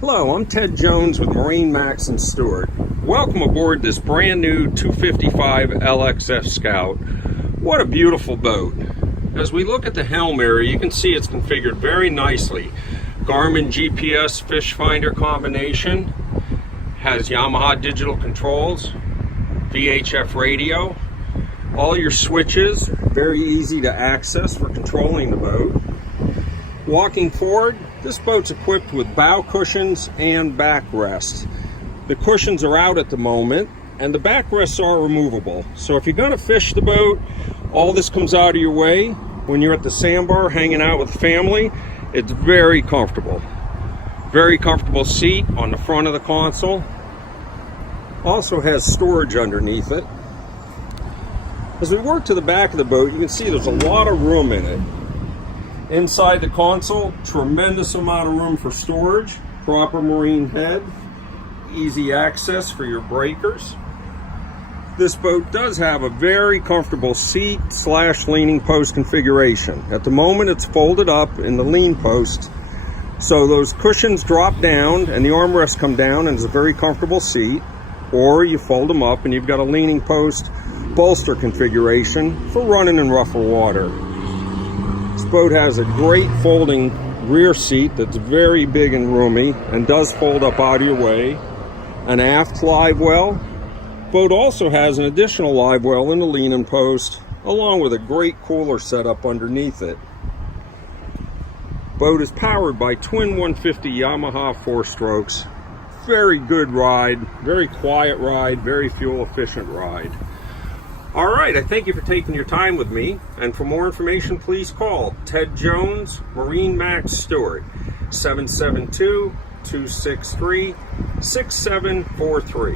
Hello, I'm Ted Jones with MarineMax in Stuart. Welcome aboard this brand new 255 LXF Scout. What a beautiful boat. As we look at the helm area, you can see it's configured very nicely. Garmin GPS fish finder combination, has Yamaha digital controls, VHF radio, all your switches, very easy to access for controlling the boat. Walking forward, this boat's equipped with bow cushions and backrests. The cushions are out at the moment, and the backrests are removable. So if you're going to fish the boat, all this comes out of your way. When you're at the sandbar hanging out with family, it's very comfortable. Very comfortable seat on the front of the console. Also has storage underneath it. As we work to the back of the boat, you can see there's a lot of room in it. Inside the console, tremendous amount of room for storage, proper marine head, easy access for your breakers. This boat does have a very comfortable seat / leaning post configuration. At the moment it's folded up in the lean post, so those cushions drop down and the armrests come down and it's a very comfortable seat, or you fold them up and you've got a leaning post bolster configuration for running in rougher water. This boat has a great folding rear seat that's very big and roomy and does fold up out of your way. An aft live well. Boat also has an additional live well in the leaning post, along with a great cooler setup underneath it. Boat is powered by twin 150 Yamaha 4-strokes. Very good ride, very quiet ride, very fuel efficient ride. All right, I thank you for taking your time with me, and for more information, please call Ted Jones, MarineMax Stuart, 772-263-6743.